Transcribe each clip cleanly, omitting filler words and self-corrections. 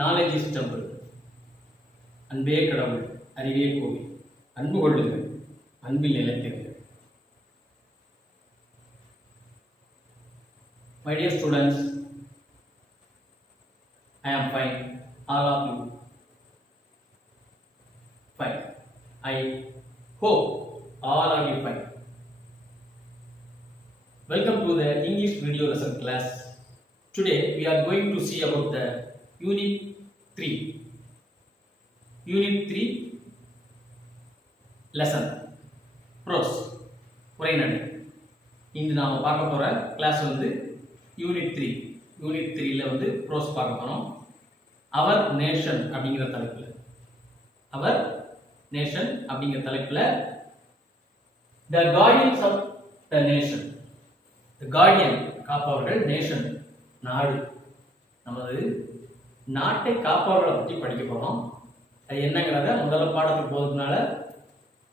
Knowledge is temple. அன்பே கடவுள், அறிவே கோவில். அன்பு கொள்ளுங்கள், அன்பில் நிலைத்திருங்கள். My dear students, I am fine. All of you fine. I hope all of you fine. Welcome to the English video lesson class. Today we are going to see about the Unit 3. Unit 3 lesson prose உரைநடை. இன்று நாம பார்க்க போற class வந்து unit 3. Unit 3ல வந்து prose பார்க்க போறோம். அவர் nation அப்படிங்கிற தலைப்புல. அவர் நேஷன் அப்படிங்கிற தலைப்புல the guardians of the nation. the guardian காப்பவர்கள், நேஷன் நாடு. நமது நாட்டை காப்பவர்களை பற்றி படிக்க போறோம். அது என்னங்கிறத முதல்ல பாடத்துக்கு போகிறதுனால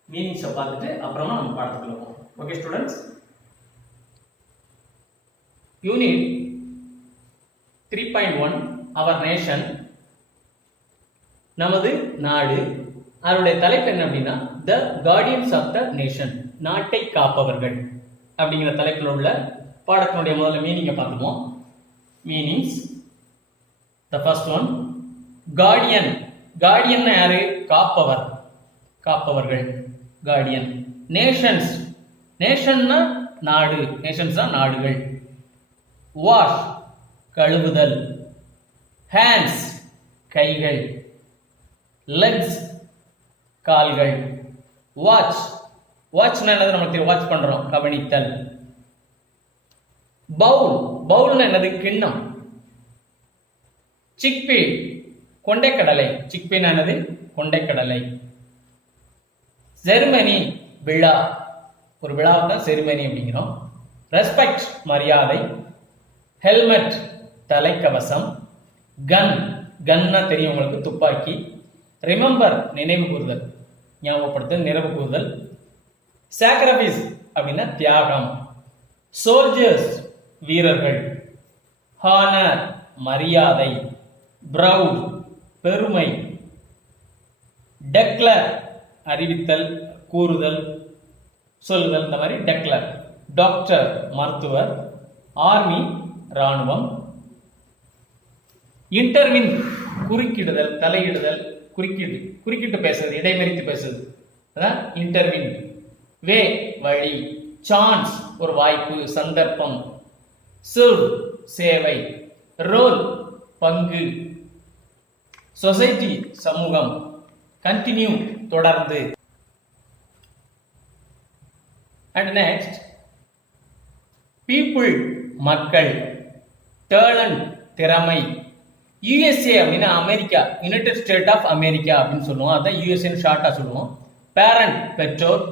மீனிங்ஸை பார்த்துட்டு அப்புறமா நம்ம பாடத்துக்குள்ள போவோம். Okay students, unit 3.1 our nation, நமது நாடு. அதனுடைய தலைப்பு என்ன அப்படின்னா the guardians of the nation, நாட்டை காப்பவர்கள் அப்படிங்கிற தலைப்பில் உள்ள பாடத்தினுடைய முதல்ல மீனிங்கை பார்த்துப்போம். Meanings. The first one, guardian. Guardian யாரு? காப்பவர், காப்பவர்கள், கார்டியன். நேஷன்ஸ், நேஷன்னா நாடு, நேஷன்ஸ் தான் நாடுகள். வாஷ், கழுவுதல். ஹேண்ட்ஸ், கைகள். லெக்ஸ், கால்கள். வாட்ச், வாட்ச்னா என்னது? நமக்கு வாட்ச் பண்றோம், கவனித்தல். பவுல், பவுல்னா என்னது? கிண்ணம். சிக்பீ, கொண்டைக்கடலை. சிக்பீனா என்னது? கொண்டைக்கடலை. செரிமனி, விழா. ஒரு விழாவை தான் செரிமனி அப்படிங்கிறோம். ரெஸ்பெக்ட், மரியாதை. ஹெல்மெட், தலைக்கவசம். கன், கன்னா தெரியும் உங்களுக்கு, துப்பாக்கி. ரிமெம்பர், நினைவு கூறுதல், ஞாபகப்படுத்தல், நினைவு கூறுதல். சாக்ரிஃபைஸ் அப்படின்னா தியாகம். சோல்ஜர்ஸ், வீரர்கள். ஹானர், மரியாதை. ப்ரவுட், பெருமை. டெக்ளர், அறிவித்தல், கூறுதல், சொல்லுதல், இந்த மாதிரி டெக்ளர். டாக்டர், மருத்துவர். ஆர்மி, ராணுவம். இன்டர்வின், குறுக்கிடுதல், தலையிடுதல், குறுக்கிட்டு பேசுறது, இடைமறித்து பேசுறது, அதான் இன்டர்வின். வே, வழி. சான்ஸ், ஒரு வாய்ப்பு, சந்தர்ப்பம். சர்வ், சேவை. ரோல், பங்கு. சொசைட்டி, சமூகம். கண்டினியூ, தொடர்ந்து. அண்ட் நெக்ஸ்ட், பீப்புள், மக்கள். டேலண்ட், திறமை. யுஎஸ்ஏ அப்படின்னா America, united state of America அப்படின்னு சொல்லுவோம், அதான் யுஎஸ்ஏன்னு ஷார்ட்டா சொல்லுவோம். பேரண்ட், பெற்றோர்.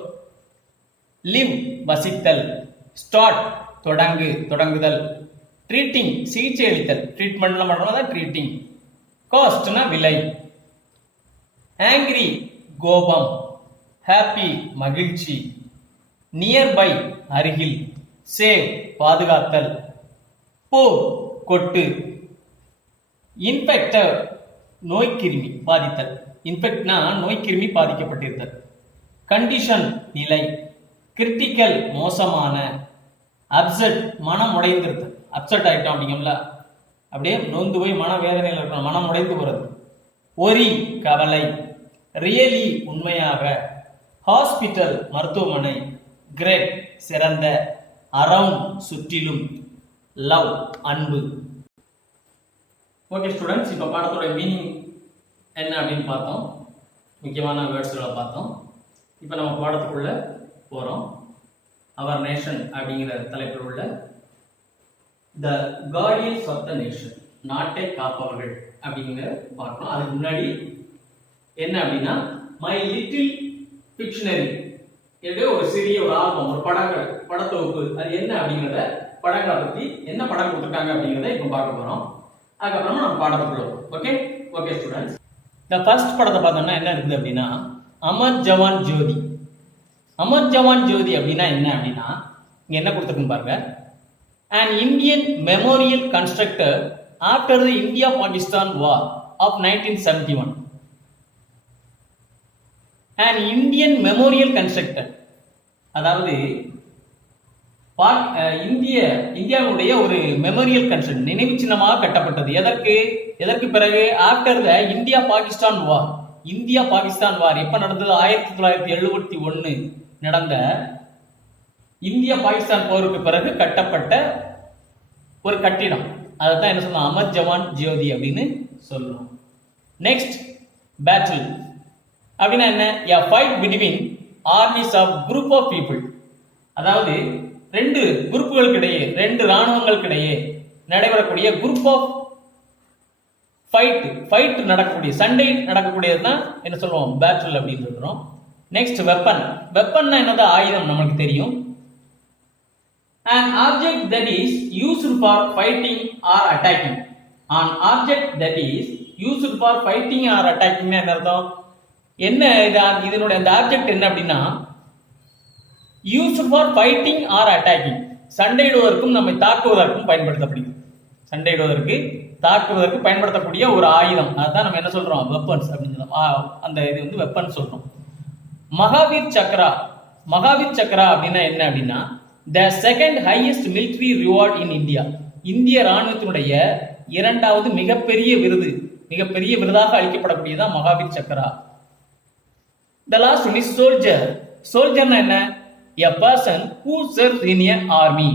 லிவ், வசித்தல். ஸ்டார்ட், தொடங்கு, தொடங்குதல். ட்ரீட்டிங், சிகிச்சை அளித்தல், ட்ரீட்மெண்ட்லாம் பண்றோம், அதான் ட்ரீட்டிங். காஸ்ட்னா விலை. ஆங்கிரி, கோபம். ஹாப்பி, மகிழ்ச்சி. நியர்பை, அருகில். சேவ், பாதுகாத்தல். போர், கொட்டு. இன்ஃபெக்டர், நோய்க்கிருமி, பாதித்தல். இன்ஃபெக்ட்னா நோய்க்கிருமி பாதிக்கப்பட்டிருத்தல். கண்டிஷன், நிலை. கிரிட்டிக்கல், மோசமான. அப்செட், மனம் உடைந்திருத்தல். அப்செட் ஆயிட்டோம் அப்படிங்கல, அப்படியே நொந்து போய் மன வேதனையில் இருக்கணும், மனம் உடைந்து போறது. ஒரி, கவலை. ரியலி, உண்மையாக. ஹாஸ்பிட்டல், மருத்துவமனை. கிரேட், சிறந்த. அரவுண்ட், சுற்றிலும். லவ், அன்பு. ஓகே ஸ்டூடெண்ட்ஸ், இப்போ பாடத்தோட மீனிங் என்ன அப்படின்னு பார்த்தோம், முக்கியமான வேர்ட்ஸ்களை பார்த்தோம். இப்போ நம்ம பாடத்துக்குள்ள போகிறோம். அவர் நேஷன் அப்படிங்கிற தலைப்பில் உள்ள த கார்டியன்ஸ் ஆஃப் த நேஷன், நாட்டை காப்பவர்கள் அப்படிங்கிற பார்க்கணும். அதுக்கு முன்னாடி என்ன அப்படின்னா மை லிட்டில் பிக்ஷனரி, ஏதோ ஒரு சிறிய ஒரு ஆல்பம், ஒரு படத்தொகுப்பு, அது என்ன அப்படிங்கிறத, படங்களை பற்றி என்ன படம் கொடுத்துருக்காங்க அப்படிங்கிறத இப்போ பார்க்க போகிறோம். அதுக்கப்புறமா நம்ம பாடத்துக்குள்ள போகிறோம். ஓகே ஓகே ஸ்டூடெண்ட்ஸ், இந்த ஃபர்ஸ்ட் படத்தை பார்த்தோம்னா என்ன இருக்குது அப்படின்னா அமர் ஜவான் ஜோதி. அமர் ஜவான் ஜோதி அப்படின்னா என்ன அப்படின்னா இங்க என்ன கொடுத்துருக்குன்னு பாருங்க. An Indian memorial constructed after the India-Pakistan war of 1971. An Indian memorial constructed. அதாவது இந்தியாவுடைய ஒரு மெமோரியல் கன்ஸ்ட்ரக்ஷன் நினைவு சின்னமாக கட்டப்பட்டது. எதற்கு பிறகு ஆஃப்டர் த இந்தியா பாகிஸ்தான் வார் எப்ப நடந்தது? 1971 நடந்த இந்தியா பாகிஸ்தான் போருக்கு பிறகு கட்டப்பட்ட ஒரு கட்டிடம். அதுதான் என்ன சொல்லலாம்? அமர் ஜவான் ஜோதி அப்படின்னு சொல்றோம். நெக்ஸ்ட், பேட்டில் அப்படின்னா என்ன? a fight between armies of group of people. அதாவது ரெண்டு குரூப்புகளுக்கிடையே, ரெண்டு ராணுவங்களுக்கிடையே நடைபெறக்கூடிய குரூப் ஆஃப் ஃபைட் நடக்கக்கூடிய, சண்டை நடக்கக்கூடியது தான் என்ன சொல்லுவோம்? பேட்டில் அப்படின்னு சொல்றோம். நெக்ஸ்ட், வெப்பன்னா என்னது? ஆயுதம், நம்மளுக்கு தெரியும். An object that is used for fighting or attacking. An object that is used for fighting or attacking என்ன அர்த்தம்? என்ன இதனுடைய அந்த ஆப்ஜெக்ட் என்ன அப்படின்னா, used for fighting or attacking, சண்டையிடுவதற்கும் நம்மை தாக்குவதற்கும் பயன்படுத்தக்கூடிய ஒரு ஆயுதம். அதுதான் நம்ம என்ன சொல்றோம்? வெப்பன்ஸ் அப்படின்னு அந்த இது வந்து வெப்பன் சொல்றோம். மகாவீர் சக்ரா அப்படின்னா என்ன அப்படின்னா, the second highest military reward in India. இந்திய ராணுவத்தினுடைய இரண்டாவது மிகப்பெரிய விருதாக அளிக்கப்படக்கூடியதான் Mahavir Chakra. The last one is soldier. சோல்ஜர்னா என்ன? a person who serves in an army.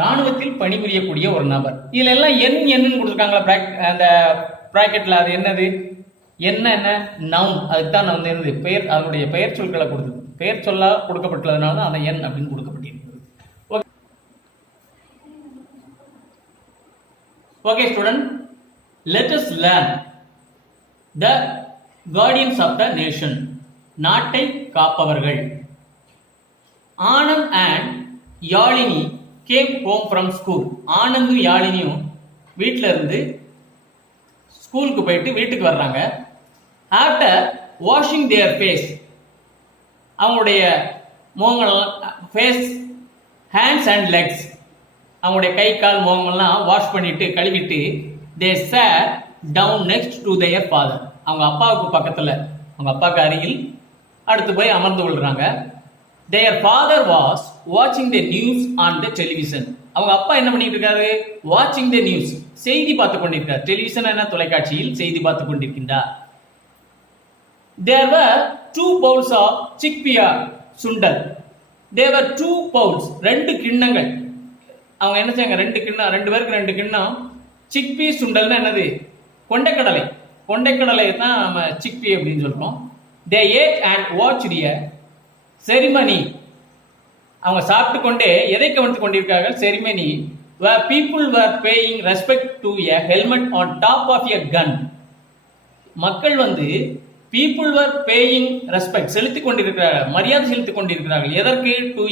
ராணுவத்தில் பணிபுரியக்கூடிய ஒரு நபர். இதுல எல்லாம் என்னன்னு கொடுத்துருக்காங்களா அந்த பிராக்கெட்ல? அது என்னது? என்ன நவுன். அதுக்கு தான் நான் வந்து பெயர், அதனுடைய பெயர் சொற்களை கொடுத்தது. பெயர் சொல்லா கொடுக்கப்பட்டுள்ளதுனால தான் அந்த எண் அப்படின்னு கொடுக்கப்பட்டிருக்கிறது. Okay student, let us learn the guardians of the nation. நாட்டை காப்பவர்கள். Anand and Yazhini came home from school. ஆனந்தும் யாழினியும் வீட்டில இருந்து ஸ்கூலுக்கு போயிட்டு வீட்டுக்கு வர்றாங்க. ஆஃப்டர் வாஷிங் தேர் ஃபேஸ், அவங்களுடைய முகங்கள்லாம், ஃபேஸ், ஹேண்ட்ஸ் அண்ட் லெக்ஸ், அவங்களுடைய கை கால் முகங்கள்லாம் வாஷ் பண்ணிட்டு கழுவிட்டு, they sat down next to their father. அவங்க அப்பாவுக்கு அருகில் அடுத்து போய் அமர்ந்து கொள்றாங்க. Their father was watching the news on the television. அவங்க அப்பா என்ன பண்ணிட்டு இருக்காரு? வாட்சிங் த நியூஸ், செய்தி பார்த்து கொண்டிருக்கார். டெலிவிஷன் என்ன? தொலைக்காட்சியில் செய்தி பார்த்து கொண்டிருக்கின்றார். There were 2 bowls of chickpea sundal. There were 2 bowls, 2 கிண்ணங்கள். அவங்க என்ன செய்யாங்க? 2 கிண்ணம், 2 பேருக்கு 2 கிண்ணம். சிக்பி சுண்டல்னா என்னது? கொண்டைக்கடலை தான் நம்ம சிக்பி அப்படின்னு சொல்றோம். They ate and watched a ceremony. அவங்க சாப்பிட்டு கொண்டே எதை கவனித்துக் கொண்டிருக்கார்கள்? Ceremony. where people were paying respect to a helmet on top of a gun. மக்கள் வந்து people were paying respect, செலுத்திக் கொண்டிருக்கிறார்கள், மரியாதை செலுத்திக் கொண்டிருக்கிறார்கள். எதற்கு? to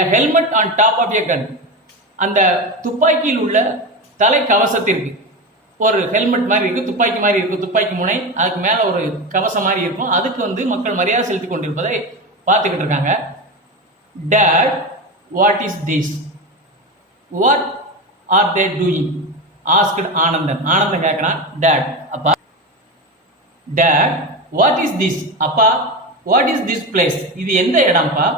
a helmet on top of a gun. அந்த துப்பாக்கியில் உள்ள தலை கவசத்திற்கு ஒரு ஹெல்மெட் மாதிரி இருக்கு, துப்பாக்கி மாதிரி இருக்கு, துப்பாக்கி முனை, அதுக்கு மேல ஒரு கவசம் மாதிரி இருக்கும். அதுக்கு வந்து மக்கள் மரியாதை செலுத்திக் கொண்டிருப்பதை பார்த்துக்கிட்டு இருக்காங்க. Dad, what is this? What are they doing? Asked Anandan. Anandan கேட்கிறான், Dad, அப்பா. Dad, what is this? அப்பா, what is this place? இது எந்த இடம்ப்பா?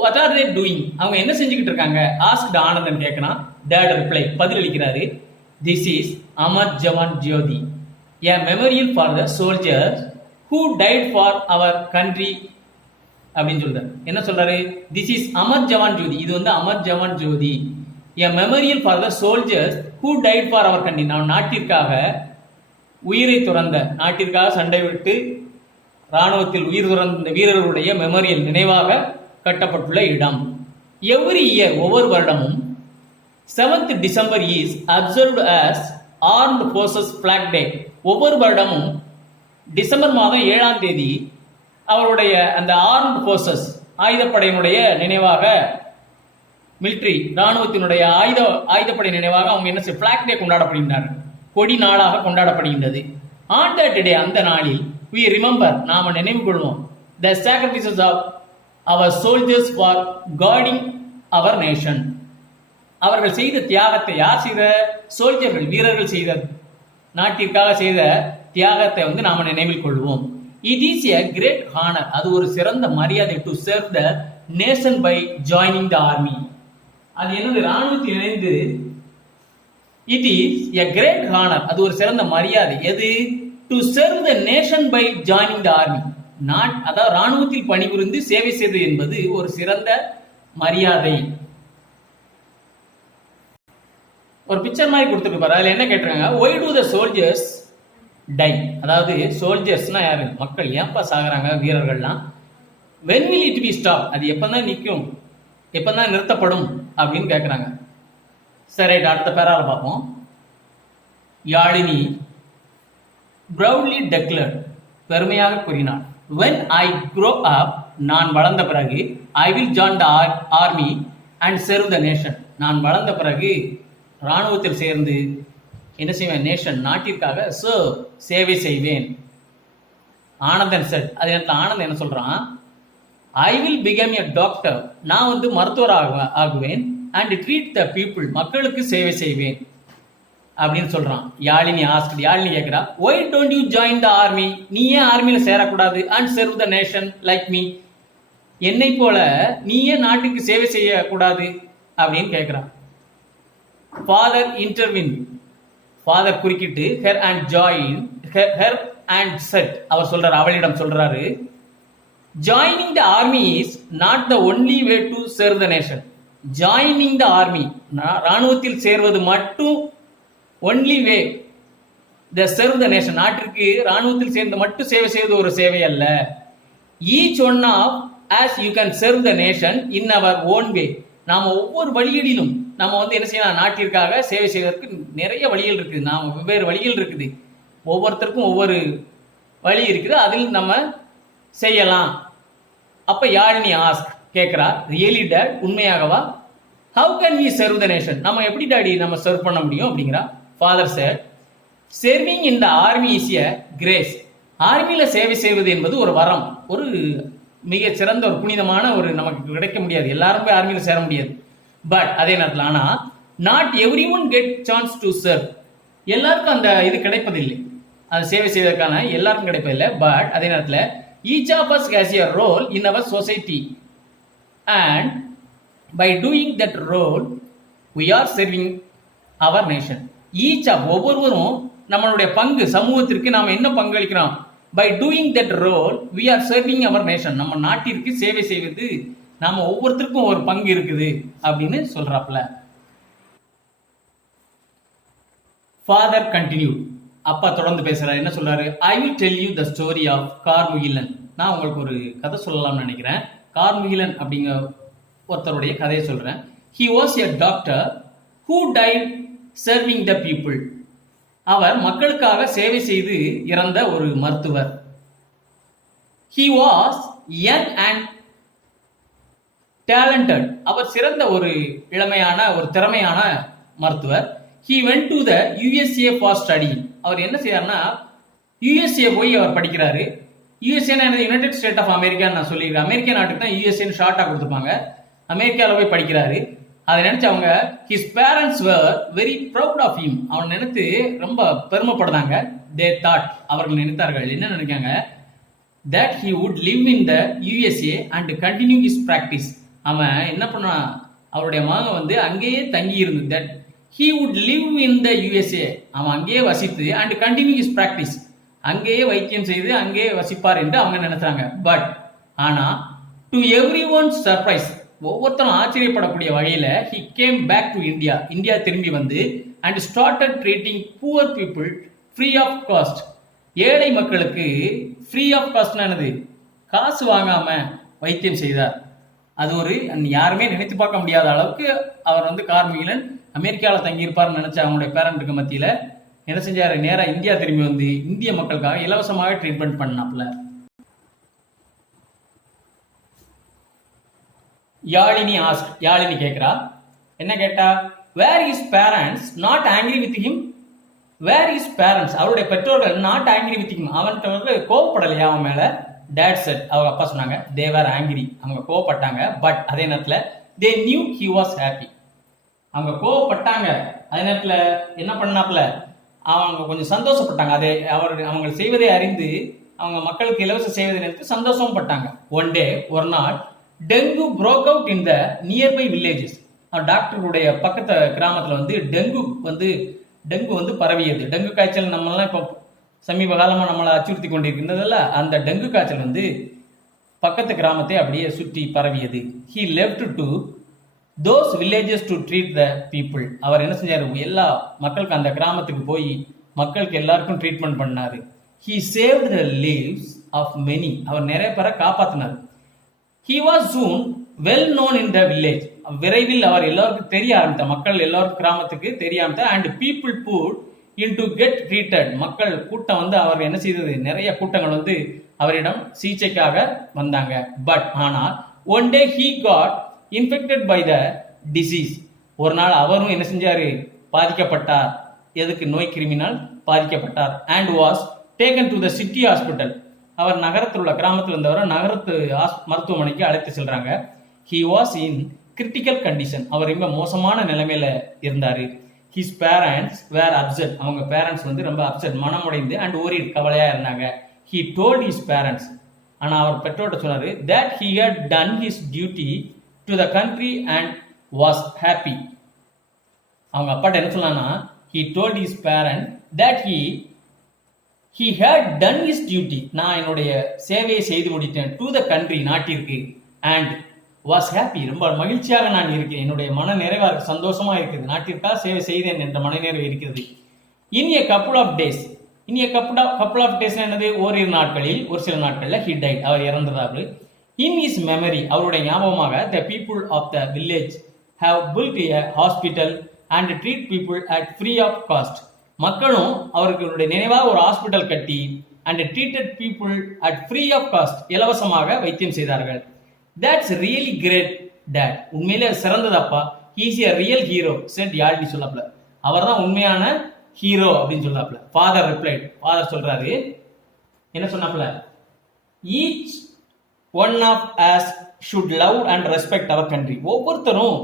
What are they doing? அவங்க என்ன செஞ்சுக்கிட்டு இருக்காங்க? Asked ஆனந்தன் கேட்கிறான். Dad reply, பதிலளிக்கிறாரு. This is Amar Jawan Jyoti, a memorial for the soldiers who died for our country. அப்படின்னு சொல்றாரு. என்ன சொல்றாரு? திஸ் இஸ் அமர் ஜவான் ஜோதி. இது வந்து அமர் ஜவான் ஜோதி, a memorial for the soldiers who died for our country. நாம் நாட்டிற்காக உயிரை துறந்த, நாட்டிற்காக சண்டை விட்டு ராணுவத்தில் உயிர் துறந்த வீரர்களுடைய மெமோரியல் நினைவாக கட்டப்பட்டுள்ள இடம். எவ்ரி இயர், ஒவ்வொரு வருடமும் 7th December is observed as Armed Forces Flag Day. ஒவ்வொரு வருடமும் டிசம்பர் மாதம் 7ஆம் தேதி அவருடைய அந்த ஆர்ம்ட் போர்சஸ், ஆயுதப்படையினுடைய நினைவாக, மிலிட்டரி ராணுவத்தினுடைய ஆயுதப்படை நினைவாக அவங்க என்ன பிளாக் டே கொண்டாடப்படுகின்றனர், கொடி நாளாக கொண்டாடப்படுகின்றது. ஆன் தட் டே, அந்த நாளில் we remember, நாம நினைவு கொள்வோம், the sacrifices of our soldiers for guarding our nation. அவர்கள் செய்த தியாகத்தை யார் செய்த? சோல்ஜர்கள், வீரர்கள் செய்த நாட்டிற்காக செய்த தியாகத்தை வந்து நாம நினைவில் கொள்வோம். It is a great honour, அது ஒரு சிறந்த மரியாதை, to serve the nation by joining the army, அது என்னது ராணுவத்தில் இணைந்து. It is a great honour, அது ஒரு சிறந்த மரியாதை, எது to serve the nation by joining the army, அதாவது ராணுவத்தில் பணிபுரிந்து சேவை செய்வது என்பது ஒரு சிறந்த மரியாதை. ஒரு பிக்சர் மாதிரி கொடுத்துருப்பாரு, அதுல என்ன கேட்டிருக்காங்க, why do the soldiers die, அதாவது சோல்ஜர்ஸ்னா யாரு, மக்கள், ஏன்பா சாகுறாங்க வீரர்கள்லாம், when will it be stop, அது எப்பதான் நிற்கும், எப்பதான் நிறுத்தப்படும் அப்படின்னு கேட்குறாங்க. சரி, அடுத்த பேரால பார்ப்போம். யாழினி proudly declared, பெருமையாக கூறினார், when I grow up, நான் வளர்ந்த பிறகு, I will join the army and serve the nation, நான் வளர்ந்த பிறகு ராணுவத்தில் சேர்ந்து என்ன செய்வேன், நேஷன், நாட்டிற்காக சேவை செய்வேன். ஆனந்தன் செட், அது எனக்கு ஆனந்த் என்ன சொல்றான், I will become a doctor, நான் வந்து மருத்துவர் ஆகுவேன், அண்ட் ட்ரீட் த பீப்புள், மக்களுக்கு சேவை செய்வேன் அப்படின்னு சொல்றான். யாழினி ஆஸ்க்ட், யாழினி கேட்கிறா, why don't you join the army, நீ ஏன் ஆர்மியில சேரக்கூடாது, and serve the nation like me, என்னை போல நீ ஏன் நாட்டுக்கு சேவை செய்யக்கூடாது அப்படின்னு கேட்கிறான். ஃபாதர் இன்டர்வின், ஃபாதர் குறுக்கிட்டு, her and join, her and said, அவர் சொல்றாரு, அவளிடம் சொல்றாரு, joining the army is not the only way to serve the nation, joining the army, ராணுவத்தில் சேர்வது மட்டும் only way the serve the nation, நாட்டிற்கு ராணுவத்தில் சேர்ந்து மட்டும் சேவை செய்வது ஒரு சேவை அல்ல. Each one of us you can serve the nation in our own way, நாம ஒவ்வொரு வழியிலும் நம்ம வந்து என்ன செய்யலாம், நாட்டிற்காக சேவை செய்வதற்கு நிறைய வழிகள் இருக்குது, நாம வெவ்வேறு வழிகள் இருக்குது, ஒவ்வொருத்தருக்கும் ஒவ்வொரு வழி இருக்குது, அதில் நம்ம செய்யலாம். அப்ப யாழினி ஆஸ்க், கேட்கிறா, ரியலி டேட், உண்மையாகவா, how can we serve the nation, நம்ம எப்படி டாடி நம்ம சர்வ் பண்ண முடியும் அப்படிங்கிறா. Father sir, serving in the army is a grace, ஆர்மியில சேவை செய்வது என்பது ஒரு வரம், ஒரு மிக சிறந்த ஒரு புனிதமான ஒரு, நமக்கு கிடைக்க முடியாது, எல்லாரும் போய் ஆர்மியில சேர முடியாது. பட் அதே நேரத்தில் ஆனா not every one get chance to serve, எல்லாருக்கும் அந்த இது கிடைப்பதில்லை, அது சேவை செய்வதற்கான எல்லாருக்கும் கிடைப்பதில்லை. பட் அதே நேரத்தில் each of us has a role in our society, and by doing that role we are serving our nation. Each of, ஒவ்வொருவரும் நம்மளுடைய பங்கு, சமூகத்திற்கு நாம் என்ன பங்களிக்கிறோம், by doing that role we are serving our nation, நம்ம நாட்டிற்கு சேவை செய்வது, நாம ஒவ்வொருத்தருக்கும் ஒரு பங்கு இருக்குது அப்படின்னு சொல்றாப்ல. ஃபாதர் கண்டினியூ, அப்பா தொடர்ந்து பேசுறாரு, என்ன சொல்றாரு, I will tell you the story of Karmugilan, நான் உங்களுக்கு ஒரு கதை சொல்லலாம்னு நினைக்கிறேன். கார்முகிலன் அப்படிங்கிற ஒருத்தருடைய கதையை சொல்றேன். he was a doctor who died serving the people, அவர் மக்களுக்காக சேவை செய்து இறந்த ஒரு மருத்துவர். he was young and talented, அவர் சிறந்த ஒரு இளமையான ஒரு திறமையான மருத்துவர். he went to the USA for study, அவர் என்ன செய்யறாருன்னா USA போய் அவர் படிக்கிறாரு. USA united state of America நான் சொல்லியிருக்கேன், அமெரிக்கா நாட்டுக்கு தான் யூஎஸ்ஏன்னு ஷார்ட்டா கொடுத்துருப்பாங்க. அமெரிக்காவில் போய் படிக்கிறாரு. அதை நினைச்சு அவங்க his parents were very proud of him, அவன் நினைத்து ரொம்ப பெருமைப்படுறாங்க. they thought, அவர்கள் நினைத்தார்கள், என்ன நினைக்காங்க, that he would live in the USA and continue his practice, அவன் என்ன பண்ணா, அவருடைய மகன் வந்து அங்கேயே தங்கி இருந்து, that he would live in the USA, அவன் அங்கேயே வசித்து, and continue his practice, அங்கேயே வைத்தியம் செய்து அங்கேயே வசிப்பார் என்று அவங்க நினைச்சாங்க. பட் ஆனா டு எவ்ரி ஒன் சர்ப்ரைஸ், ஒவ்வொருத்தரும் ஆச்சரியப்படக்கூடிய வகையில he came back to India, India திரும்பி வந்து, and started treating poor people free of cost, ஏழை மக்களுக்கு ஃப்ரீ ஆஃப் காஸ்ட்னா என்னது, காசு வாங்காம வைத்தியம் செய்தார். அது ஒரு யாருமே நினைத்து பார்க்க முடியாத அளவுக்கு அவர் வந்து கார்முகிலன் அமெரிக்காவில் தங்கியிருப்பார்னு நினைச்ச அவங்களுடைய பேரண்ட்டுக்கு மத்தியில என்ன செஞ்சாரு, நேரா இந்தியா திரும்பி வந்து இந்திய மக்களுக்காக இலவசமாக ட்ரீட்மெண்ட் பண்ணாப்ல. யாழினி ஆஸ்க், யாழினி கேட்கிறா, என்ன கேட்டா, where is parents not angry with him, where is parents, அவருடைய பெற்றோர்கள் நாட் ஆங்கிரி வித் ஹிம், அவன்கிட்ட வந்து கோவப்படலையா அவன் மேல. டேட் செட், அவங்க அப்பா சொன்னாங்க, தே வேர் ஆங்கிரி, அவங்க கோவப்பட்டாங்க. பட் அதே நேரத்துல they knew he was happy, அவங்க கோவப்பட்டாங்க, அதே நேரத்துல என்ன பண்ணாப்ல, அவங்க கொஞ்சம் சந்தோஷப்பட்டாங்க. அதை அவங்க செய்வதை அறிந்து அவங்க மக்களுக்கு இலவச செய்வதை நினைத்து சந்தோஷமும் பட்டாங்க. ஒன் டே, ஒரு நாள், dengue broke out in the nearby villages. டாக்டருடைய பக்கத்து கிராமத்தில் வந்து டெங்கு வந்து பரவியது. டெங்கு காய்ச்சல் நம்மளாம் இப்போ சமீப காலமாக நம்மளை அச்சுறுத்தி கொண்டிருக்கின்றதில்ல, அந்த டெங்கு காய்ச்சல் வந்து பக்கத்து கிராமத்தை அப்படியே சுற்றி பரவியது. He left to those villages to treat the people. அவர் என்ன செஞ்சாரு, எல்லா மக்களுக்கு அந்த கிராமத்துக்கு போய் மக்களுக்கு எல்லாருக்கும் ட்ரீட்மெண்ட் பண்ணாரு. He saved the lives of many. அவர் நிறைய பேரை காப்பாத்தினார். He was soon well known in the village. விரைவில் அவர் எல்லாருக்கும் தெரிய ஆரம்பித்தார், மக்கள் எல்லாருக்கும் கிராமத்துக்கு தெரிய ஆரம்பித்தார். And people put into get treated. மக்கள் கூட்டம் வந்து அவர் என்ன செய்தது, நிறைய கூட்டங்கள் வந்து அவரிடம் சிகிச்சைக்காக வந்தாங்க. பட் ஆனால் one day he got infected by the disease. ஒரு நாள் அவரும் என்ன செஞ்சாரு, பாதிக்கப்பட்டார். எதுக்கு, நோய் கிருமினால் பாதிக்கப்பட்டார். And was taken to the city hospital. அவர் நகரத்தில் உள்ள கிராமத்தில் இருந்தவரை நகரத்து மருத்துவமனைக்கு அழைத்து செல்றாங்க. He was in critical condition. அவர் ரொம்ப மோசமான நிலைமையில இருந்தாரு. His parents were upset. அவங்க பேரண்ட்ஸ் வந்து ரொம்ப அப்செட், மனமுடைந்து and worried, கவலையா இருந்தாங்க. He told his parents. ஆனா அவர் பெற்றோர்கிட்ட சொன்னாரு that he had done his duty to the country and was happy. அவங்க அப்பாட்ட என்ன சொன்னானா, he told his parents that he had done his duty. நான் என்னுடைய சேவையை செய்து முடித்தேன், to the country, நாட்டிற்கு, and was happy, ரொம்ப மகிழ்ச்சியாக நான் இருக்கிறேன், என்னுடைய மன நிறைவா இருக்கு, சந்தோஷமா இருக்குது, நாட்டிற்காக சேவை செய்தேன் என்ற மனநிறைவு இருக்கிறது. in a couple of days. in a couple of days என்னது, ஓரிரு நாட்களில், ஒரு சில நாட்கள்ல he died, our இறந்ததாரு. in his memory, அவருடைய ஞாபகமாக, the people of the village have built a hospital and treat people at free of cost. மக்களும் அவர்களுடைய நினைவாக ஒரு ஹாஸ்பிட்டல் கட்டி and treated people at free of cost, இலவசமாக வைத்தியம் செய்தார்கள். That's really great dad. உண்மையிலே சிறந்ததப்பா. He is a real hero said Yazhini சொல்லாப்ல. அவர் தான் உண்மையான ஹீரோ அப்படின்னு சொல்லாப்ல. Father replied. Father சொல்றாரு, என்ன சொன்னாப்ல, each one of us should love and respect our country. ஒவ்வொருத்தரும்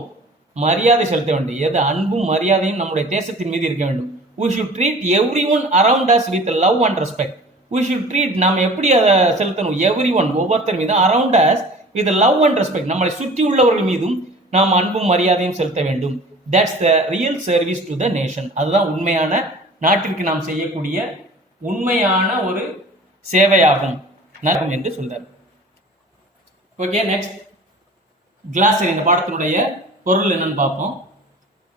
மரியாதை செலுத்த வேண்டும். எது அன்பும் மரியாதையும் நம்முடைய தேசத்தின் மீது இருக்க வேண்டும். We should treat everyone around us with love and respect. We should treat, நாம் எப்படி அதை செலுத்தணும், everyone, ஒவ்வொருத்தர் மீது, around us with love and respect, நம்மளை சுற்றி உள்ளவர்கள் மீதும் நாம் அன்பும் மரியாதையும் செலுத்த வேண்டும். That's the real service to the nation. அதுதான் உண்மையான நாட்டிற்கு நாம் செய்யக்கூடிய உண்மையான ஒரு சேவையாகும் என்று சொல்றார். Okay, next கிளாசரி. இந்த பாடத்தினுடைய பொருள் என்னன்னு பார்ப்போம்.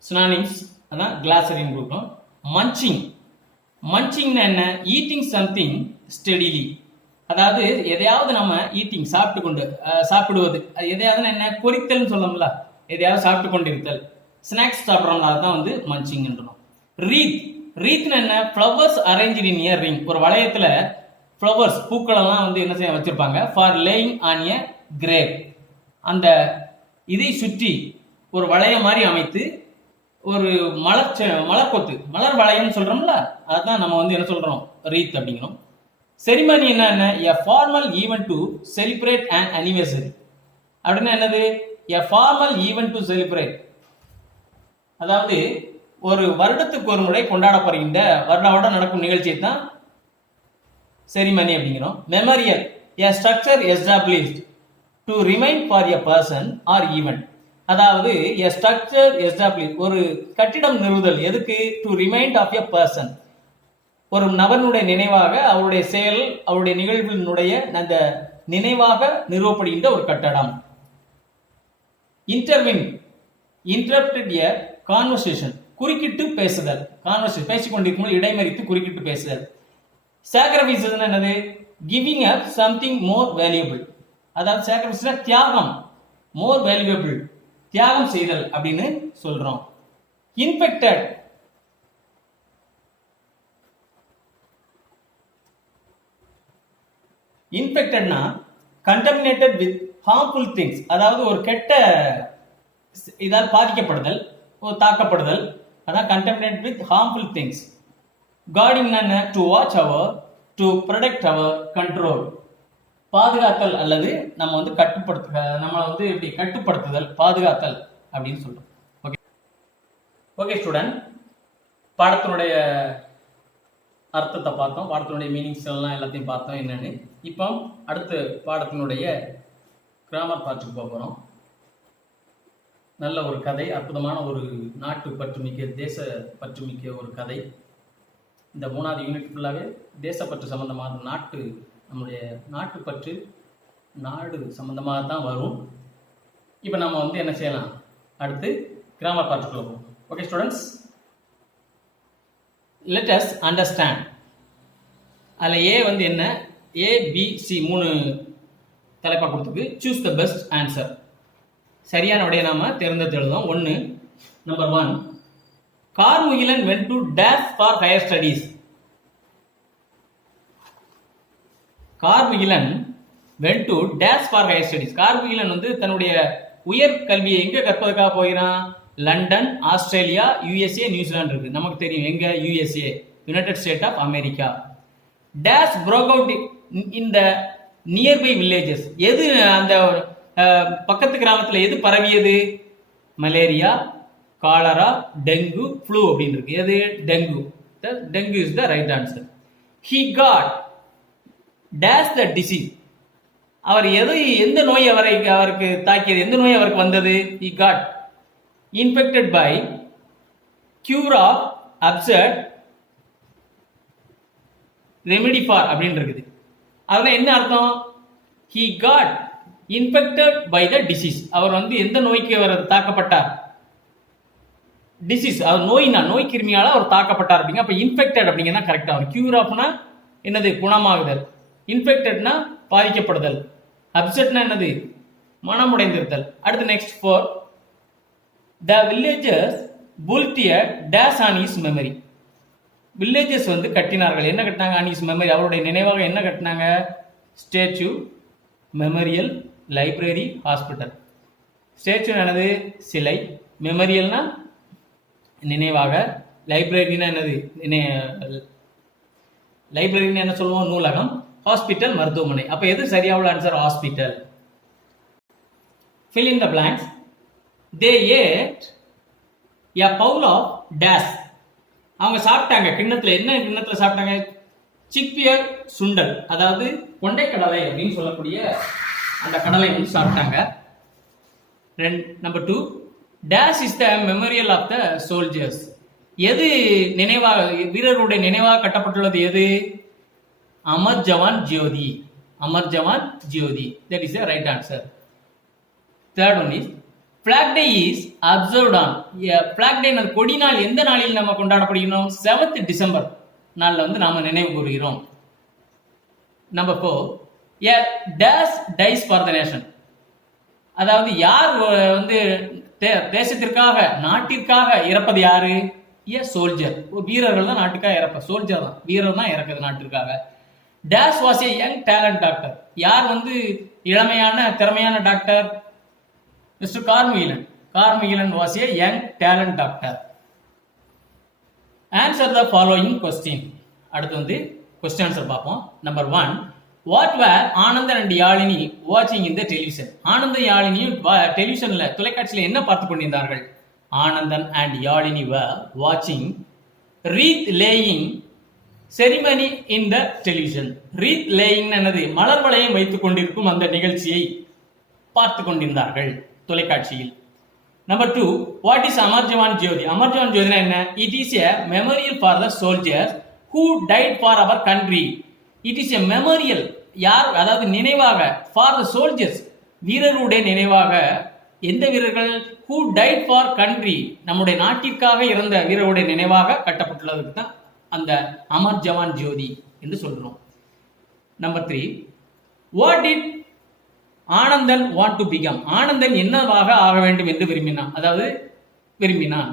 சினானிம்ஸ் அதான் கிளாசரின்னு கொடுக்கும். மஞ்சிங். மஞ்சிங்னா என்ன, ஈட்டிங் சம்திங் ஸ்டெடிலி, அதாவது எதையாவது நம்ம ஈட்டிங் சாப்பிடுவது, எதையாவது என்ன, கொறித்தல்னு சொல்லணும்ல, எதையாவது சாப்பிட்டு கொண்டிருத்தல், ஸ்நாக்ஸ் சாப்பிட்றோம்ல, அதுதான் வந்து மஞ்சிங்ன்றோம். ரீத். ரீத்னா என்ன, flowers arrange in ear ring, ஒரு வளையத்துல ஃப்ளவர்ஸ், பூக்கள் எல்லாம் வந்து என்ன செய்ய வச்சிருப்பாங்க, for laying on a grave, அந்த இதை சுற்றி ஒரு வளையம் மாதிரி அமைத்து ஒரு மலர்கொத்து, மலர் வளையம் சொல்றோம்ல, அதுதான் நம்ம வந்து என்ன சொல்றோம், ரீத் அப்படிங்கிறோம். செரிமனி என்ன, a formal event to celebrate an anniversary. அப்படின்னா என்னது, a formal event to celebrate, அதாவது ஒரு வருடத்துக்கு ஒரு முறை கொண்டாடப்படுகின்ற வருடம் நடக்கும் நிகழ்ச்சியை தான் செரிமனி அப்படிங்கிறோம். Memorial, a structure established to remind for a person or event. அதாவது a structure established, ஒரு கட்டிடம் நிறுவுதல், எதுக்கு, to remind of a person, ஒரு நபனுடைய நினைவாக, அவருடைய செயல், அவருடைய நிகழ்வினுடைய அந்த நினைவாக நிறுவப்படுகின்ற ஒரு கட்டடம். இன்டர்வின், இன்டரப்டட் எ கான்வர்சேஷன், குறுக்கிட்டு பேசுதல், கான்வர்சேஷன் பேசிக்கொண்டிருக்கும் இடைமறித்து குறுக்கிட்டு பேசுதல். சாக்ரிஃபைஸ் என்னது, giving up something more valuable, அதாவது சாக்ரிஃபைஸ் தியாகம், மோர் வேல்யூபிள், தியாகம் செய்தல் அப்படின்னு சொல்றோம். இன்ஃபெக்டட், இன்ஃபெக்டட்னா கண்டமினேட்டட் வித் ஹார்ம்ஃபுல் திங்ஸ், அதாவது ஒரு கெட்ட இதால் பாதிக்கப்படுதல், ஒரு தாக்கப்படுதல், அதான் contaminate with harmful things. Guarding என்ன, to watch over, to protect over, control, பாதுகாத்தல் அல்லது நம்ம வந்து நம்ம வந்து இப்படி கட்டுப்படுத்துதல், பாதுகாத்தல் அப்படின்னு சொல்றோம். ஓகே ஓகே ஸ்டூடெண்ட், பாடத்தினுடைய அர்த்தத்தை பார்த்தோம், பாடத்தினுடைய மீனிங்ஸ் எல்லாம் எல்லாத்தையும் பார்த்தோம் என்னன்னு. இப்போ அடுத்த பாடத்தினுடைய கிராமர் பார்ட்டுக்கு போகிறோம். நல்ல ஒரு கதை, அற்புதமான ஒரு நாட்டு பற்றுமிக்க, தேச பற்றுமிக்க ஒரு கதை. இந்த 3வது யூனிட் ஃபுல்லாகவே தேசப்பற்று சம்மந்தமாக, நம்முடைய நாட்டுப்பற்று, நாடு சம்மந்தமாக தான் வரும். இப்போ நம்ம என்ன செய்யலாம், அடுத்து கிராமர் பார்ட்டுக்குள்ள போவோம். Okay students, let us understand. அதில் ஏ என்ன, ஏபிசி 3 தலைப்பாக கொடுத்துருக்கு. Choose the best answer. சரியான விடையை நாம தேர்ந்தெடுத்து எழுதுவோம். 1, number 1, Karmugilan went to dash for higher studies. Karmugilan went to dash for higher studies. Karmugilan தன்னுடைய உயர் கல்வியை எங்க கற்பதற்காக போகிறான்? லண்டன், ஆஸ்திரேலியா, யுஎஸ்ஏ, நியூசிலாந்து இருக்கு. நமக்கு தெரியும் எங்க, USA, united state of America. Dash broke out in the nearby villages. எது அந்த பக்கத்து கிராமத்தில் எது பரவியது? மலேரியா, காலரா, டெங்கு, ஃப்ளூ அப்படின்னு இருக்கு. எது? Dengue. Dengue is the right answer. He got dash the disease. அவர் எந்த நோய் அவருக்கு தாக்கியது? எந்த நோய் அவருக்கு வந்தது? He got infected by cure of absurd remedy for அப்படின்னு இருக்குது. அதனால என்ன அர்த்தம்? He got infected by the disease. அவர் எந்த நோய்க்கு அவர் தாக்கப்பட்டார்? டிசீஸ், அவர் நோய் கிருமியால அவர் தாக்கப்பட்டார் அப்படிங்க. அப்ப இன்ஃபெக்டட் அப்படிங்கன்னா கரெக்டா வரும். கியூர் ஆஃப்னா என்னது? குணமாகுதல். இன்ஃபெக்டட்னா பாதிக்கப்படுதல். அப்செட்னா என்னது? மனமுடைந்திருத்தல். அடுத்து next 4, the villagers built a dash on his memory. Villages கட்டினார்கள். என்ன கட்டினாங்க? on his memory, அவருடைய நினைவாக என்ன கட்டினாங்க? Statue, memorial, library, hospital. Statue என்னது? சிலை. மெமோரியல்னா நினைவாக. லைப்ரரினா என்னது? லைப்ரரின்னு என்ன சொல்லுவோம்? நூலகம். ஹாஸ்பிட்டல் மருத்துவமனை. அப்ப எது சரியான answer? Hospital. fill in the blanks. they ate a bowl of dash. அவங்க சாப்பிட்டாங்க கிண்ணத்துல. என்ன கிண்ணத்துல சாப்பிட்டாங்க? சிக்பியர் சுண்டல், அதாவது கொண்டைக்கடலை அப்படின்னு சொல்லக்கூடிய அந்த கடலை சாப்பிட்டாங்க. Number 2, dash is the memorial of the soldiers. எது நினைவாக, வீரர்களுடைய நினைவாக கட்டப்பட்டுள்ளது? எது? Amar Jawan Jyoti. Amar Jawan Jyoti. That is the right answer. Third one is black day is observed on. Black day கொடி நாள் எந்த நாளில் நம்ம கொண்டாடப்படுகிறோம்? 7th டிசம்பர் நாளில் நாம நினைவு கூறுகிறோம். Number 4, a dash dies for the nation. அதாவது யார் தேசத்திற்காக, நாட்டிற்காக இறப்பது யாரு? ஏ சோல்ஜர். வீரர்கள் தான் நாட்டுக்காக இறப்ப. சோல்ஜர் தான், வீரர் தான் இறக்குது நாட்டிற்காக. Dash was a young talent doctor. யார் இளமையான திறமையான doctor? Mister Karmugilan. Karmugilan was a young talent doctor. Answer the following question. அடுத்து கொஸ்டின் ஆன்சர் பார்ப்போம். Number 1, what were Anandan and Yazhini வாட்சிங் இன் த டெலிவிஷன். ஆனந்தன் யாழினியும் டெலிவிஷன்ல, தொலைக்காட்சியில என்ன பார்த்து கொண்டிருந்தார்கள்? Anandan and Yazhini were watching wreath laying ceremony in the television. wreath laying என்னது? மலர் வளையம் வைத்துக் கொண்டிருக்கும் அந்த நிகழ்ச்சியை பார்த்து கொண்டிருந்தார்கள் தொலைக்காட்சியில். Number 2, what is Amar Jawan Jyoti. Amar ஜவான் ஜோதினா என்ன? It is a memorial for the soldiers who died for our country. It is a memorial, யார், அதாவது நினைவாக, ஃபார் த சோல்ஜர்ஸ், வீரர்களுடைய நினைவாக. எந்த வீரர்கள்? who died for country, நம்முடைய நாட்டிற்காக இறந்த வீரர்களுடைய நினைவாக கட்டப்பட்டுள்ளதுக்கு தான் அந்த அமர் ஜவான் ஜோதி என்று சொல்றோம். Number 3, what did Anandan want to become. Anandan என்னவாக ஆக வேண்டும் என்று விரும்பினான், அதாவது விரும்பினான்.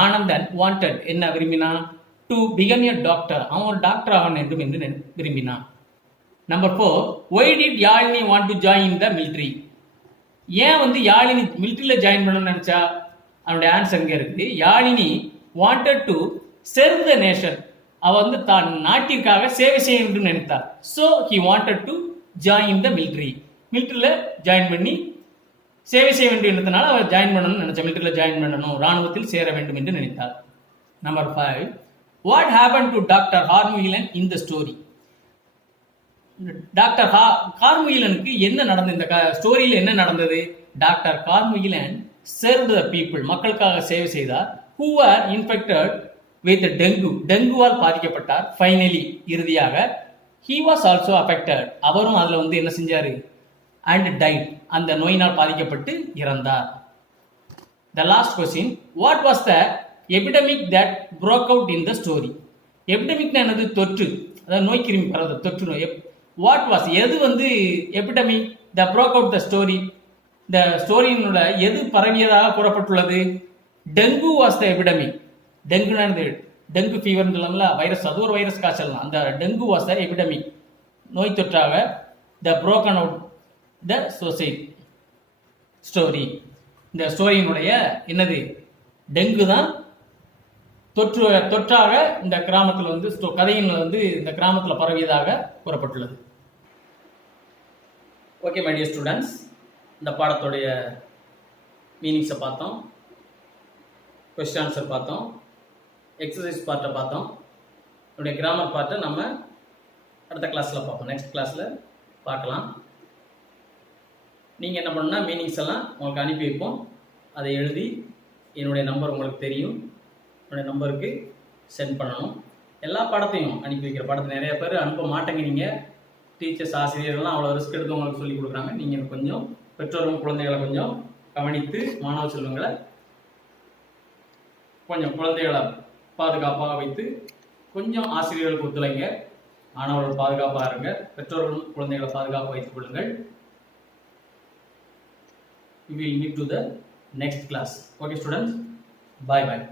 ஆனந்தன் வாண்டட் என்ன விரும்பினான்? To become a doctor. அவன் ஒரு டாக்டர் ஆக வேண்டும் என்று விரும்பினான். Number 4, why did Yazhini want to join the military. ஏன் யாழினி மிலிட்ரியில ஜாயின் பண்ணணும்னு நினைச்சா? அவனுடைய ஆன்சர் இங்க இருக்கு. Yazhini wanted to serve the nation. அவ தான் நாட்டிற்காக சேவை செய்ய வேண்டும் நினைத்தார். So he wanted to join the military. மிலிட்ரியில ஜாயின் பண்ணி சேவை செய்ய வேண்டும் என்றதுனால அவர் ஜாயின் பண்ணணும்னு நினைச்சா. மிலிட்ரியில ஜாயின் பண்ணணும், ராணுவத்தில் சேர வேண்டும் என்று நினைத்தார். Number 5, what happen to doctor Karmugilan in the story? Doctor கார்முகிலனுக்கு என்ன நடந்தது? இந்த ஸ்டோரியில் என்ன நடந்தது? Doctor Karmugilan serve the people, மக்களுக்காக சேவை செய்தார். Who are infected with dengue, டெங்குவால் பாதிக்கப்பட்டார். ஃபைனலி, இறுதியாக ஹி வாஸ் ஆல்சோ அஃபெக்டட், அவரும் அதில் வந்து என்ன செஞ்சாரு? அண்ட் டைட், அந்த நோயினால் பாதிக்கப்பட்டு இறந்தார். The last question, what was the epidemic that broke out in the story? Epidemic என்னது? தொற்று, அதாவது நோய் கிருமி பரவுது, தொற்று நோய். வாட் வாஸ், எது வந்து epidemic the broke out the story? இந்த ஸ்டோரியினுள்ள எது பரவியதாக கூறப்பட்டுள்ளது? Dengue was the epidemic. டெங்குனானது டெங்கு ஃபீவர் வைரஸ், அது ஒரு வைரஸ் காய்ச்சல் தான். அந்த டெங்கு வாஸ் த எபிடமிக், நோய் தொற்றாக. த broken out the society story, இந்த ஸ்டோரியினுடைய என்னது? டெங்கு தான் தொற்றாக இந்த கிராமத்தில் வந்து கதையின் வந்து இந்த கிராமத்தில் பரவியதாக கூறப்பட்டுள்ளது. ஓகே மை டியர் ஸ்டூடெண்ட்ஸ், இந்த பாடத்துடைய மீனிங்ஸை பார்த்தோம், கொஸ்டின் ஆன்சர் பார்த்தோம், எக்ஸசைஸ் பார்ட்டை பார்த்தோம். என்னுடைய கிராமர் பார்ட்டை நம்ம அடுத்த கிளாஸில் பார்ப்போம், நெக்ஸ்ட் கிளாஸில் பார்க்கலாம். நீங்கள் என்ன பண்ணால் மீனிங்ஸ் எல்லாம் உங்களுக்கு அனுப்பி வைப்போம், அதை எழுதி என்னுடைய நம்பர் உங்களுக்கு தெரியும், என்னுடைய நம்பருக்கு சென்ட் பண்ணணும். எல்லா பாடத்தையும் அனுப்பி வைக்கிற பாடத்தை நிறைய பேர் அனுப்ப மாட்டேங்கிறீங்க. டீச்சர்ஸ், ஆசிரியர்கள்லாம் அவ்வளோ ரிஸ்க் எடுத்து உங்களுக்கு சொல்லிக் கொடுக்குறாங்க. நீங்கள் கொஞ்சம் பெற்றோரும் குழந்தைகளை கொஞ்சம் கவனித்து, மாணவ செல்வங்களை கொஞ்சம் குழந்தைகளை பாதுகாப்பாக வைத்து கொஞ்சம் ஆசிரியர்களுக்கு ஒத்துழைங்க. மாணவர்கள் பாதுகாப்பாக இருங்க, பெற்றோர்களும் குழந்தைகளை பாதுகாப்பாக வைத்துக் கொள்ளுங்கள். We will meet to the next class. Okay students, bye bye.